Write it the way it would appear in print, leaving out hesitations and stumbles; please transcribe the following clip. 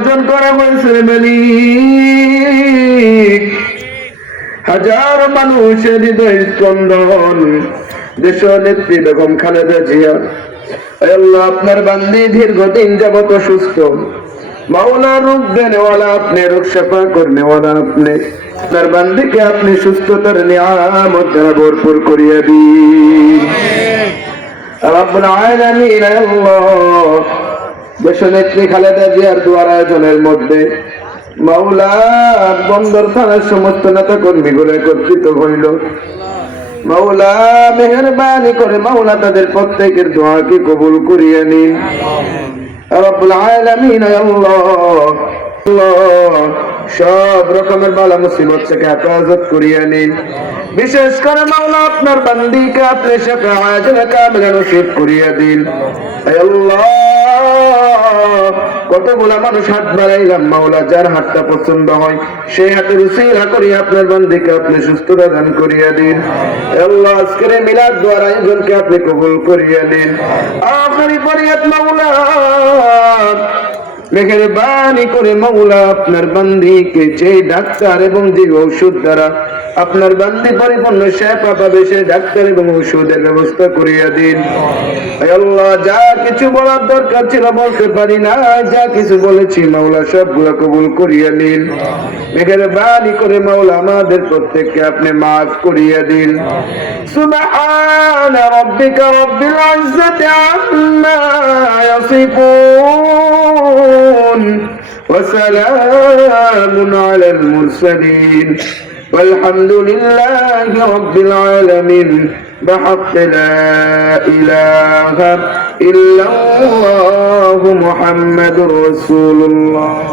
আয়োজন করা হয়েছে মালিক। হাজার মানুষের হৃদয় স্পন্দন দেশ নেত্রী বেগম খালেদা জিয়া। আল্লাহ, আপনার বান্দি দীর্ঘদিন যাবত সুস্থ, মাওলা রূপ দেনেওয়ালা আপনি, রোগ শাফা করনেওয়ালা আপনি। আপনার বান্দিকে আপনি সুস্থতার নিয়ামত দ্বারা ভরপুর করিয়া দিন রব্বুল আলামিন। আল্লাহ, দেশনেত্রী খালেদা জিয়ার দোয়ার আয়োজনের মধ্যে মাওলা বন্দর থানার সমস্ত নেতা কর্মীগুলো একত্রিত হইল। মাওলা মেহেরবানি করে মাওলা তাদের প্রত্যেকের দোয়াকে কবুল করিয়া নিন রব্বুল আলামিন। আল্লাহ, সব রকমের বালা মুসিবত থেকে হেফাজত করিয়া নিন। বিশেষ করে মাওলা আপনার বান্দিকে আপনি শাফাআত কামিলা নসিব করিয়া দিন। আল্লাহ, কতগুলা মানুষ হাত বাড়াইলাম মাওলা, যার হাতটা পছন্দ হয় সেই হাতের উসিলা করিয়া আপনার বান্দিকে আপনি সুস্থতা দান করিয়া দিন। আল্লাহ, আজকের মিলাদ দোয়ার আয়োজনকে আপনি কবুল করিয়া নিন। আখিরি ফরিয়াদ মাওলা, মেহেরবানি করে মাওলা আপনার বান্দিকে যে ডাক্তার এবং যে ঔষধ দ্বারা আপনার বান্দি পরিপূর্ণ সেবা পাবে সেই ডাক্তার এবং ঔষধের ব্যবস্থা করিয়া দিন। আল্লাহ, যা কিছু বলার দরকার ছিল বলতে পারি না, যা কিছু বলেছি মাওলা সবগুলো কবুল করিয়া নিন। মেহেরবানি করে মাওলা আমাদের প্রত্যেককে আপনি মাফ করিয়া দিন। সুবহানা রাব্বিকা রাব্বিল ইজ্জাতি আম্মা ইয়াসিফুন ওয়া সালামুন আলাল মুরসালিন والحمد لله رب العالمين بحق لا إله إلا الله محمد رسول الله।